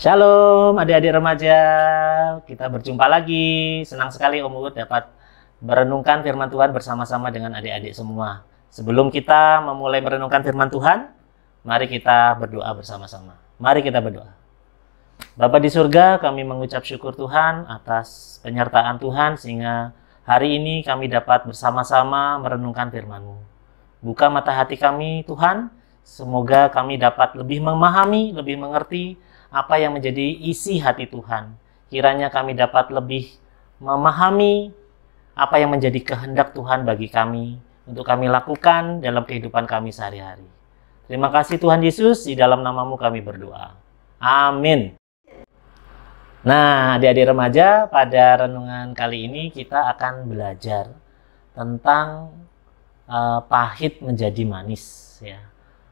Shalom adik-adik remaja, kita berjumpa lagi. Senang sekali Om Uut dapat merenungkan firman Tuhan bersama-sama dengan adik-adik semua. Sebelum kita memulai merenungkan firman Tuhan, mari kita berdoa bersama-sama. Mari kita berdoa. Bapa di surga, kami mengucap syukur Tuhan atas penyertaan Tuhan sehingga hari ini kami dapat bersama-sama merenungkan firman-Mu. Buka mata hati kami Tuhan, semoga kami dapat lebih memahami, lebih mengerti apa yang menjadi isi hati Tuhan. Kiranya kami dapat lebih memahami apa yang menjadi kehendak Tuhan bagi kami untuk kami lakukan dalam kehidupan kami sehari-hari. Terima kasih Tuhan Yesus, di dalam nama-Mu kami berdoa. Amin. Nah, adik-adik remaja, pada renungan kali ini kita akan belajar tentang pahit menjadi manis. Ya.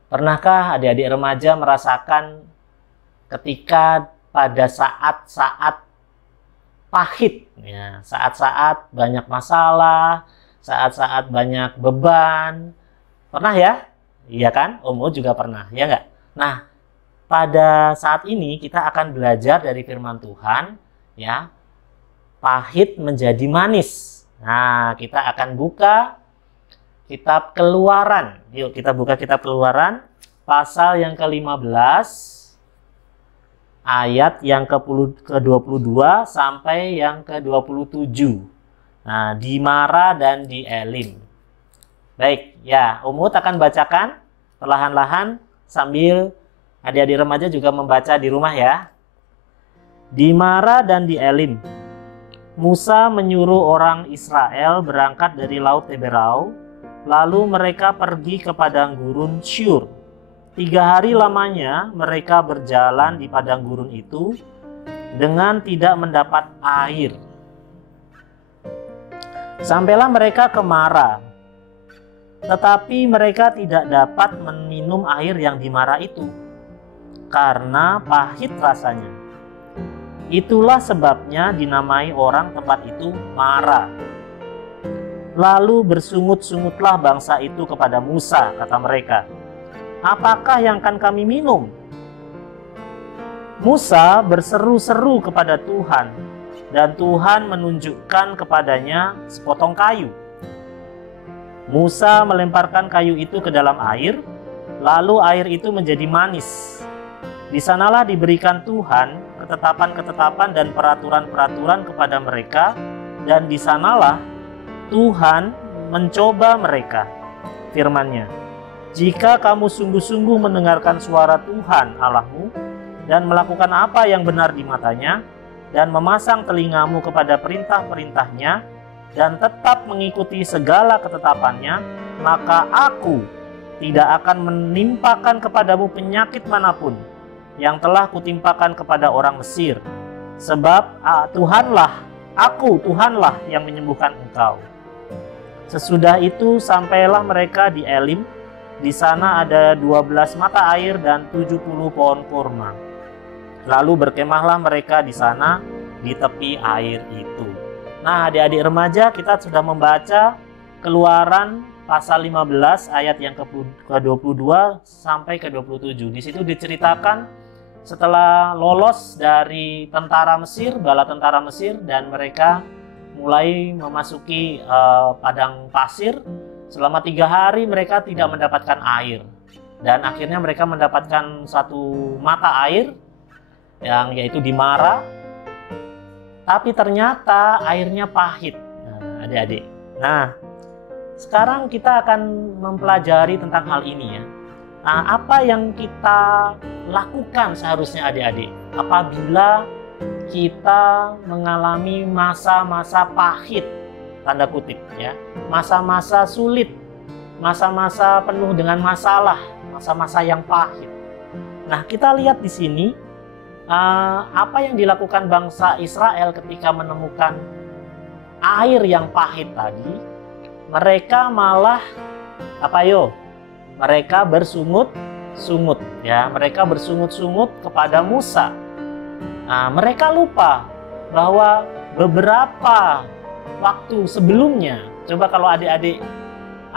Pernahkah adik-adik remaja merasakan ketika pada saat-saat pahit, ya, saat-saat banyak masalah, saat-saat banyak beban, pernah ya? Iya kan? Om Uut juga pernah, ya nggak? Nah, pada saat ini kita akan belajar dari firman Tuhan, ya, pahit menjadi manis. Nah, kita akan buka kitab Keluaran. Yuk kita buka kitab Keluaran, pasal yang ke-15. Ayat yang ke-22 sampai yang ke-27. Nah, di Mara dan di Elim. Baik, ya, Om Uut akan bacakan perlahan-lahan sambil adik-adik remaja juga membaca di rumah ya. Di Mara dan di Elim, Musa menyuruh orang Israel berangkat dari Laut Teberau, lalu mereka pergi ke padang gurun Syur. 3 hari lamanya mereka berjalan di padang gurun itu dengan tidak mendapat air. Sampailah mereka ke Mara, tetapi mereka tidak dapat meminum air yang di Mara itu, karena pahit rasanya. Itulah sebabnya dinamai orang tempat itu Mara. Lalu bersungut-sungutlah bangsa itu kepada Musa, kata mereka, "Apakah yang akan kami minum?" Musa berseru-seru kepada Tuhan, dan Tuhan menunjukkan kepadanya sepotong kayu. Musa melemparkan kayu itu ke dalam air, lalu air itu menjadi manis. Di sanalah diberikan Tuhan ketetapan-ketetapan dan peraturan-peraturan kepada mereka, dan di sanalah Tuhan mencoba mereka. Firman-Nya, "Jika kamu sungguh-sungguh mendengarkan suara Tuhan Allahmu dan melakukan apa yang benar di matanya dan memasang telingamu kepada perintah-perintahnya dan tetap mengikuti segala ketetapannya, maka aku tidak akan menimpakan kepadamu penyakit manapun yang telah kutimpakan kepada orang Mesir. Sebab Tuhanlah yang menyembuhkan engkau." Sesudah itu sampailah mereka di Elim. Di sana ada 12 mata air dan 70 pohon kurma. Lalu berkemahlah mereka di sana di tepi air itu. Nah, adik-adik remaja, kita sudah membaca Keluaran pasal 15 ayat yang ke-22 sampai ke-27. Di situ diceritakan setelah lolos dari tentara Mesir, bala tentara Mesir, dan mereka mulai memasuki padang pasir. Selama 3 hari mereka tidak mendapatkan air. Dan akhirnya mereka mendapatkan satu mata air yang yaitu di Mara. Tapi ternyata airnya pahit, adik-adik. Nah, sekarang kita akan mempelajari tentang hal ini ya. Nah, apa yang kita lakukan seharusnya adik-adik apabila kita mengalami masa-masa pahit, tanda kutip ya, masa-masa sulit, masa-masa penuh dengan masalah, masa-masa yang pahit. Nah, kita lihat di sini apa yang dilakukan bangsa Israel ketika menemukan air yang pahit tadi. Mereka malah mereka bersungut-sungut ya, mereka bersungut-sungut kepada Musa. Nah, mereka lupa bahwa beberapa waktu sebelumnya, coba kalau adik-adik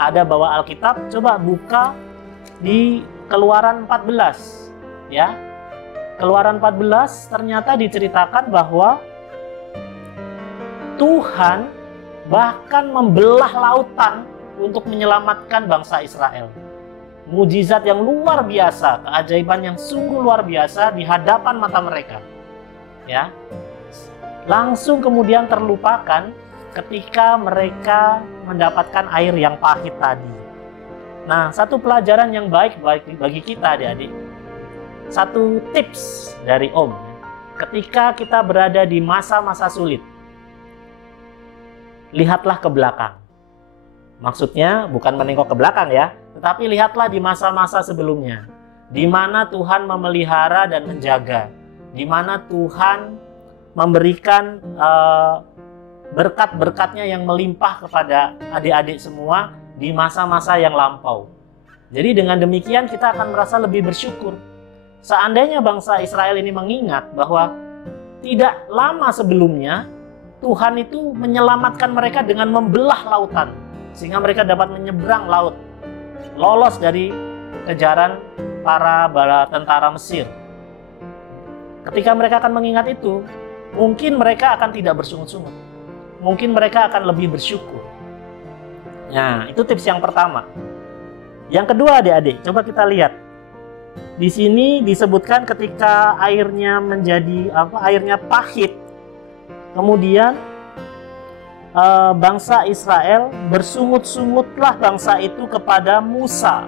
ada bawa Alkitab, coba buka di Keluaran 14 ya. Keluaran 14 ternyata diceritakan bahwa Tuhan bahkan membelah lautan untuk menyelamatkan bangsa Israel. Mujizat yang luar biasa, keajaiban yang sungguh luar biasa di hadapan mata mereka. Ya. Langsung kemudian terlupakan ketika mereka mendapatkan air yang pahit tadi. Nah, satu pelajaran yang baik bagi kita adik-adik. Satu tips dari Om. Ketika kita berada di masa-masa sulit, lihatlah ke belakang. Maksudnya bukan menengok ke belakang ya, tetapi lihatlah di masa-masa sebelumnya, di mana Tuhan memelihara dan menjaga, di mana Tuhan memberikan berkat-berkatnya yang melimpah kepada adik-adik semua di masa-masa yang lampau. Jadi dengan demikian kita akan merasa lebih bersyukur. Seandainya bangsa Israel ini mengingat bahwa tidak lama sebelumnya Tuhan itu menyelamatkan mereka dengan membelah lautan, sehingga mereka dapat menyeberang laut, lolos dari kejaran para bala tentara Mesir. Ketika mereka akan mengingat itu, mungkin mereka akan tidak bersungut-sungut. Mungkin mereka akan lebih bersyukur. Nah, itu tips yang pertama. Yang kedua adik-adik, coba kita lihat. Di sini disebutkan ketika airnya menjadi airnya pahit. Kemudian bangsa Israel bersungut-sungutlah bangsa itu kepada Musa.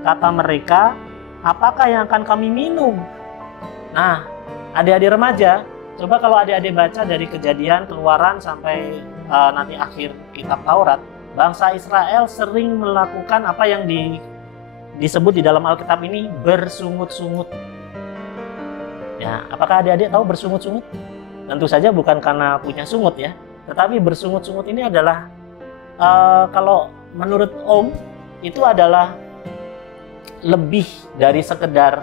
Kata mereka, apakah yang akan kami minum? Nah, adik-adik remaja, coba kalau adik-adik baca dari Kejadian, Keluaran sampai nanti akhir kitab Taurat, bangsa Israel sering melakukan apa yang disebut di dalam Alkitab ini bersungut-sungut. Ya, apakah adik-adik tahu bersungut-sungut? Tentu saja bukan karena punya sungut ya, tetapi bersungut-sungut ini adalah kalau menurut Om itu adalah lebih dari sekedar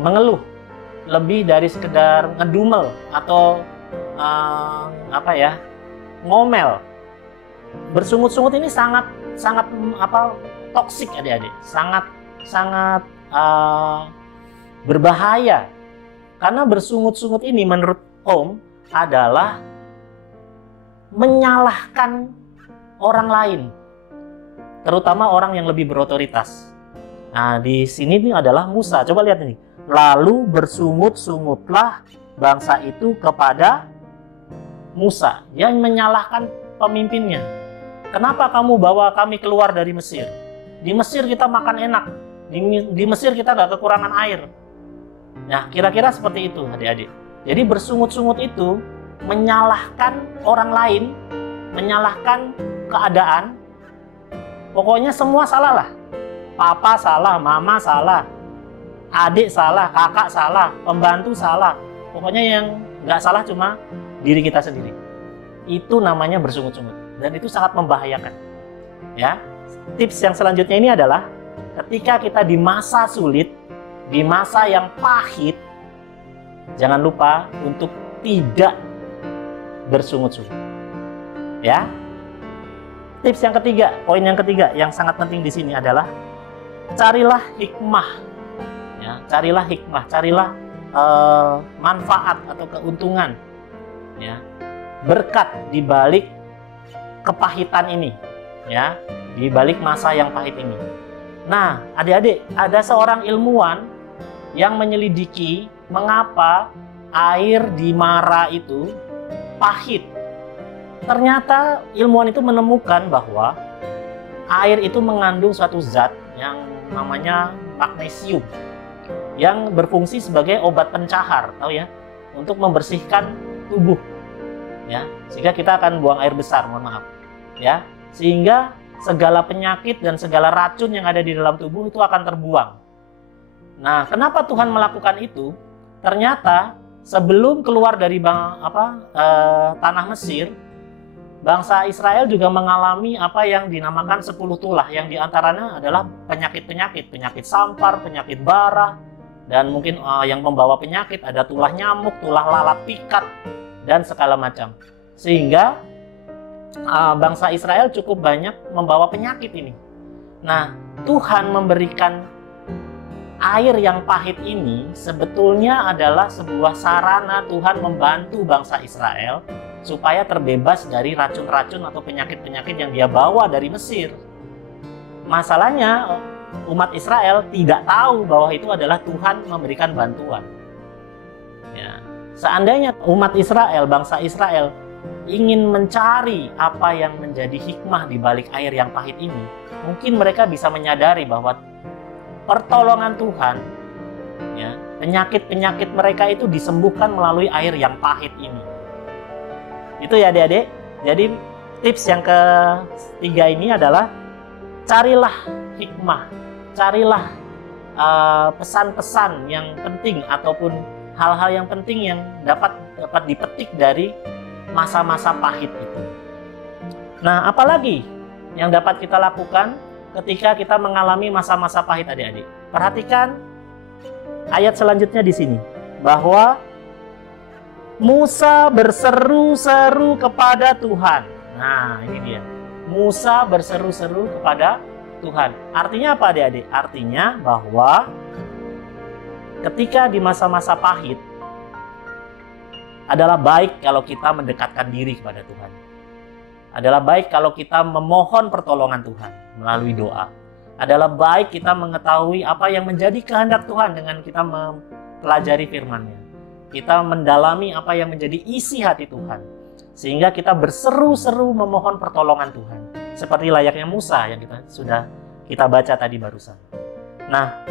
mengeluh, lebih dari sekedar ngedumel atau ngomel. Bersungut-sungut ini sangat toksik adik-adik, sangat berbahaya. Karena bersungut-sungut ini menurut Om adalah menyalahkan orang lain, terutama orang yang lebih berotoritas. Nah, di sini ini adalah Musa. Coba lihat ini. Lalu bersungut-sungutlah bangsa itu kepada Musa yang menyalahkan pemimpinnya. Kenapa kamu bawa kami keluar dari Mesir? Di Mesir kita makan enak. Di Mesir kita nggak kekurangan air. Nah, kira-kira seperti itu adik-adik. Jadi bersungut-sungut itu menyalahkan orang lain, menyalahkan keadaan. Pokoknya semua salah lah. Papa salah, mama salah, adik salah, kakak salah, pembantu salah. Pokoknya yang nggak salah cuma diri kita sendiri. Itu namanya bersungut-sungut. Dan itu sangat membahayakan. Ya, tips yang selanjutnya ini adalah ketika kita di masa sulit, di masa yang pahit, jangan lupa untuk tidak bersungut-sungut. Ya. Tips yang ketiga, poin yang ketiga yang sangat penting di sini adalah carilah hikmah. Ya, carilah hikmah, carilah manfaat atau keuntungan. Ya. Berkat di balik kepahitan ini, ya, di balik masa yang pahit ini. Nah, adik-adik, ada seorang ilmuwan yang menyelidiki mengapa air di Mara itu pahit. Ternyata ilmuwan itu menemukan bahwa air itu mengandung suatu zat yang namanya magnesium yang berfungsi sebagai obat pencahar, tahu ya, untuk membersihkan tubuh. Ya, sehingga kita akan buang air besar, mohon maaf. Ya, sehingga segala penyakit dan segala racun yang ada di dalam tubuh itu akan terbuang. Nah, kenapa Tuhan melakukan itu? Ternyata sebelum keluar dari tanah Mesir, bangsa Israel juga mengalami apa yang dinamakan 10 tulah, yang diantaranya adalah penyakit-penyakit, penyakit sampar, penyakit bara, dan mungkin yang membawa penyakit ada tulah nyamuk, tulah lalat pikat, dan segala macam. Sehingga bangsa Israel cukup banyak membawa penyakit ini. Nah, Tuhan memberikan air yang pahit ini sebetulnya adalah sebuah sarana Tuhan membantu bangsa Israel supaya terbebas dari racun-racun atau penyakit-penyakit yang dia bawa dari Mesir. Masalahnya umat Israel tidak tahu bahwa itu adalah Tuhan memberikan bantuan. Ya. Seandainya umat Israel, bangsa Israel, ingin mencari apa yang menjadi hikmah di balik air yang pahit ini, mungkin mereka bisa menyadari bahwa pertolongan Tuhan, ya, penyakit-penyakit mereka itu disembuhkan melalui air yang pahit ini. Itu ya adik-adik. Jadi tips yang ketiga ini adalah carilah hikmah, carilah pesan-pesan yang penting ataupun hal-hal yang penting yang dapat dipetik dari masa-masa pahit itu. Nah, apalagi yang dapat kita lakukan ketika kita mengalami masa-masa pahit, adik-adik? Perhatikan ayat selanjutnya di sini, bahwa Musa berseru-seru kepada Tuhan. Nah, ini dia. Musa berseru-seru kepada Tuhan. Artinya apa, adik-adik? Artinya bahwa ketika di masa-masa pahit, adalah baik kalau kita mendekatkan diri kepada Tuhan. Adalah baik kalau kita memohon pertolongan Tuhan melalui doa. Adalah baik kita mengetahui apa yang menjadi kehendak Tuhan dengan kita mempelajari firman-Nya. Kita mendalami apa yang menjadi isi hati Tuhan. Sehingga kita berseru-seru memohon pertolongan Tuhan. Seperti layaknya Musa yang sudah kita baca tadi barusan. Nah,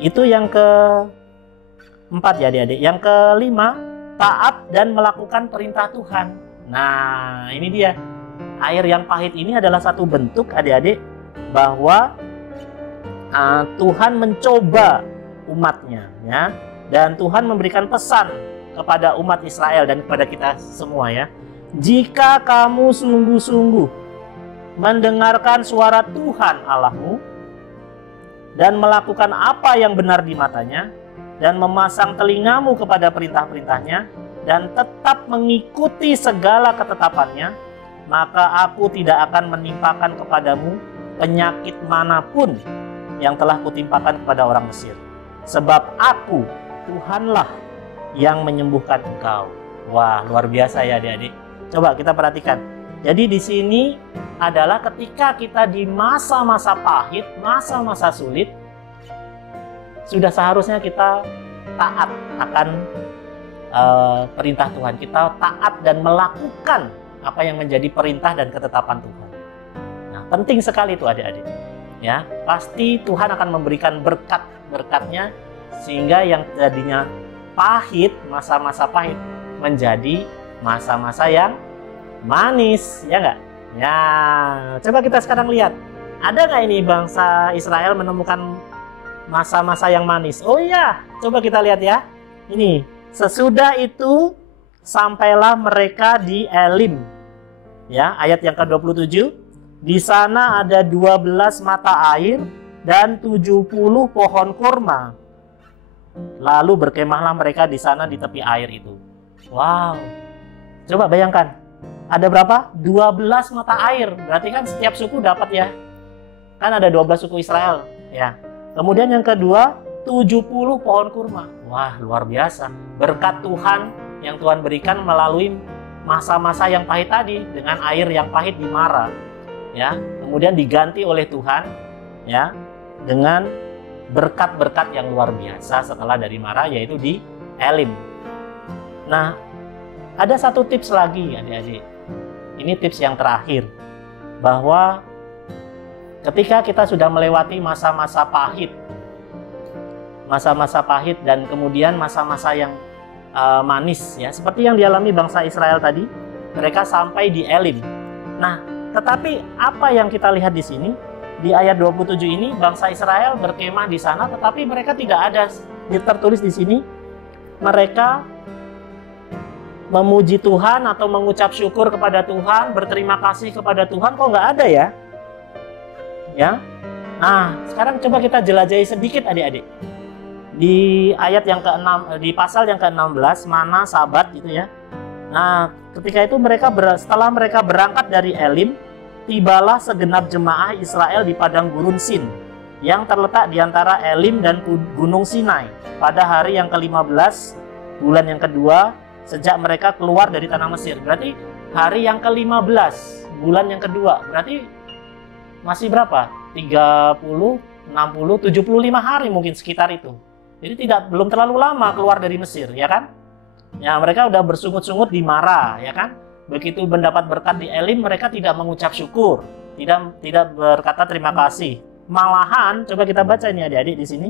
itu yang keempat ya adik-adik. Yang kelima, taat dan melakukan perintah Tuhan. Nah, ini dia. Air yang pahit ini adalah satu bentuk, adik-adik, bahwa Tuhan mencoba umatnya, ya. Dan Tuhan memberikan pesan kepada umat Israel dan kepada kita semua, ya. Jika kamu sungguh-sungguh mendengarkan suara Tuhan Allahmu dan melakukan apa yang benar di matanya, dan memasang telingamu kepada perintah-perintahnya, dan tetap mengikuti segala ketetapannya, maka aku tidak akan menimpakan kepadamu penyakit manapun yang telah kutimpakan kepada orang Mesir. Sebab aku, Tuhanlah yang menyembuhkan engkau. Wah, luar biasa ya adik-adik. Coba kita perhatikan. Jadi di sini adalah ketika kita di masa-masa pahit, masa-masa sulit, sudah seharusnya kita taat akan perintah Tuhan. Kita taat dan melakukan apa yang menjadi perintah dan ketetapan Tuhan. Nah, penting sekali itu adik-adik. Ya, pasti Tuhan akan memberikan berkat-berkatnya sehingga yang tadinya pahit, masa-masa pahit, menjadi masa-masa yang manis, ya nggak? Ya, coba kita sekarang lihat. Ada nggak ini bangsa Israel menemukan masa-masa yang manis? Oh iya, coba kita lihat ya. Ini, sesudah itu sampailah mereka di Elim. Ya, ayat yang ke-27. Di sana ada 12 mata air dan 70 pohon kurma. Lalu berkemahlah mereka di sana di tepi air itu. Wow. Coba bayangkan. Ada berapa? 12 mata air. Berarti kan setiap suku dapat ya. Kan ada 12 suku Israel, ya. Kemudian yang kedua, 70 pohon kurma. Wah, luar biasa. Berkat Tuhan yang Tuhan berikan melalui masa-masa yang pahit tadi dengan air yang pahit di Mara, ya. Kemudian diganti oleh Tuhan, ya, dengan berkat-berkat yang luar biasa setelah dari Mara, yaitu di Elim. Nah, ada satu tips lagi adik-adik. Ini tips yang terakhir, bahwa ketika kita sudah melewati masa-masa pahit dan kemudian masa-masa yang manis, ya, seperti yang dialami bangsa Israel tadi, mereka sampai di Elim. Nah, tetapi apa yang kita lihat di sini di ayat 27 ini, bangsa Israel berkemah di sana, tetapi mereka tidak ada tertulis di sini mereka memuji Tuhan atau mengucap syukur kepada Tuhan, berterima kasih kepada Tuhan. Kok nggak ada ya? Ya. Nah, sekarang coba kita jelajahi sedikit adik-adik. Di ayat yang ke-6, di pasal yang ke-16, mana Sabat gitu ya. Nah, ketika itu setelah mereka berangkat dari Elim, tibalah segenap jemaah Israel di padang gurun Sin. yang terletak di antara Elim dan Gunung Sinai pada hari yang ke-15 bulan yang kedua sejak mereka keluar dari tanah Mesir. Berarti hari yang ke-15 bulan yang kedua, berarti masih berapa? 30, 60, 75 hari mungkin sekitar itu. Jadi belum terlalu lama keluar dari Mesir, ya kan? Ya, mereka udah bersungut-sungut di Mara, ya kan? Begitu mendapat berkat di Elim, mereka tidak mengucap syukur, tidak berkata terima kasih. Malahan, coba kita baca ini adik-adik di sini,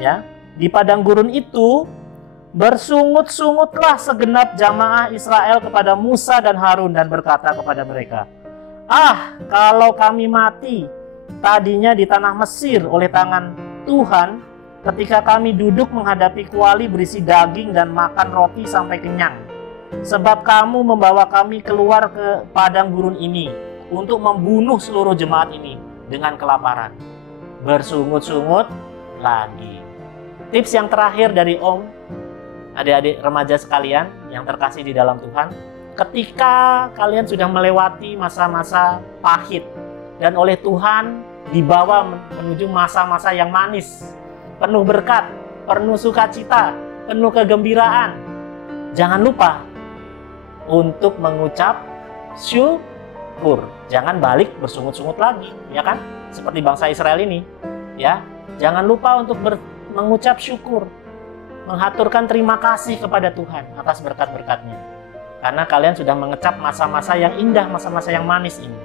ya. Di padang gurun itu bersungut-sungutlah segenap jamaah Israel kepada Musa dan Harun dan berkata kepada mereka, "Ah, kalau kami mati tadinya di tanah Mesir oleh tangan Tuhan, ketika kami duduk menghadapi kuali berisi daging dan makan roti sampai kenyang. Sebab kamu membawa kami keluar ke padang gurun ini untuk membunuh seluruh jemaat ini dengan kelaparan." Bersungut-sungut lagi. Tips yang terakhir dari Om, adik-adik remaja sekalian yang terkasih di dalam Tuhan, ketika kalian sudah melewati masa-masa pahit dan oleh Tuhan dibawa menuju masa-masa yang manis, penuh berkat, penuh sukacita, penuh kegembiraan, jangan lupa untuk mengucap syukur. Jangan balik bersungut-sungut lagi, ya kan? Seperti bangsa Israel ini, ya. Jangan lupa untuk mengucap syukur, menghaturkan terima kasih kepada Tuhan atas berkat-berkatnya. Karena kalian sudah mengecap masa-masa yang indah, masa-masa yang manis ini.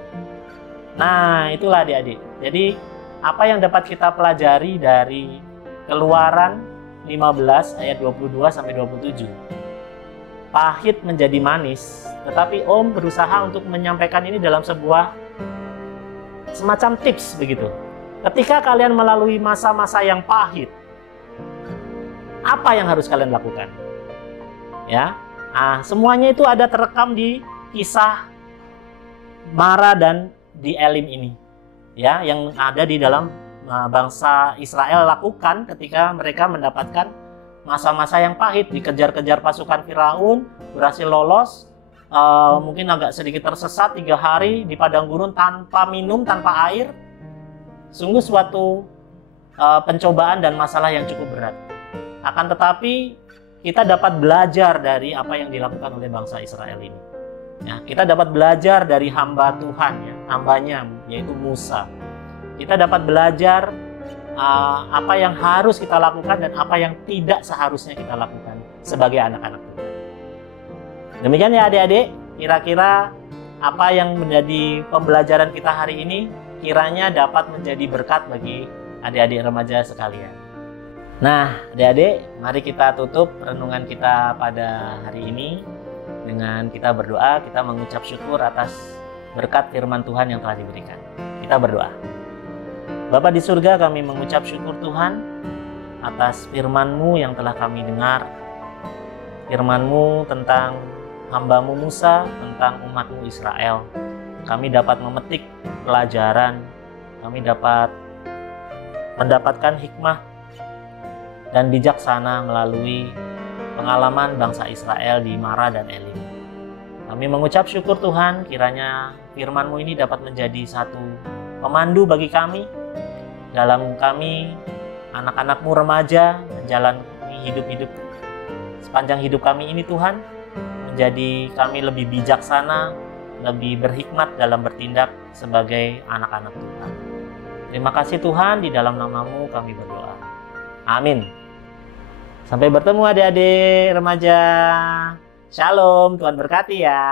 Nah, itulah adik-adik. Jadi, apa yang dapat kita pelajari dari Keluaran 15 ayat 22 sampai 27? Pahit menjadi manis, tetapi Om berusaha untuk menyampaikan ini dalam sebuah semacam tips begitu. Ketika kalian melalui masa-masa yang pahit, apa yang harus kalian lakukan? Ya, semuanya itu ada terekam di kisah Mara dan di Elim ini, ya, yang ada di dalam bangsa Israel lakukan ketika mereka mendapatkan masa-masa yang pahit, dikejar-kejar pasukan Firaun, berhasil lolos, mungkin agak sedikit tersesat 3 hari di padang gurun tanpa minum, tanpa air. Sungguh suatu pencobaan dan masalah yang cukup berat. Akan tetapi kita dapat belajar dari apa yang dilakukan oleh bangsa Israel ini. Ya, kita dapat belajar dari hamba Tuhan, ya, hambanya yaitu Musa. Kita dapat belajar apa yang harus kita lakukan dan apa yang tidak seharusnya kita lakukan sebagai anak-anak Tuhan. Demikian ya adik-adik, kira-kira apa yang menjadi pembelajaran kita hari ini kiranya dapat menjadi berkat bagi adik-adik remaja sekalian. Nah, adik-adik, mari kita tutup renungan kita pada hari ini dengan kita berdoa, kita mengucap syukur atas berkat firman Tuhan yang telah diberikan. Kita berdoa. Bapa di surga, kami mengucap syukur Tuhan atas firman-Mu yang telah kami dengar. Firman-Mu tentang hamba-Mu Musa, tentang umat-Mu Israel. Kami dapat memetik pelajaran, kami dapat mendapatkan hikmah dan bijaksana melalui pengalaman bangsa Israel di Mara dan Elim. Kami mengucap syukur Tuhan, kiranya firman-Mu ini dapat menjadi satu pemandu bagi kami, dalam kami anak-anak-Mu remaja menjalani hidup-hidup sepanjang hidup kami ini Tuhan, menjadi kami lebih bijaksana, lebih berhikmat dalam bertindak sebagai anak-anak Tuhan. Terima kasih Tuhan, di dalam nama-Mu kami berdoa. Amin. Sampai bertemu adik-adik remaja. Shalom, Tuhan berkati ya.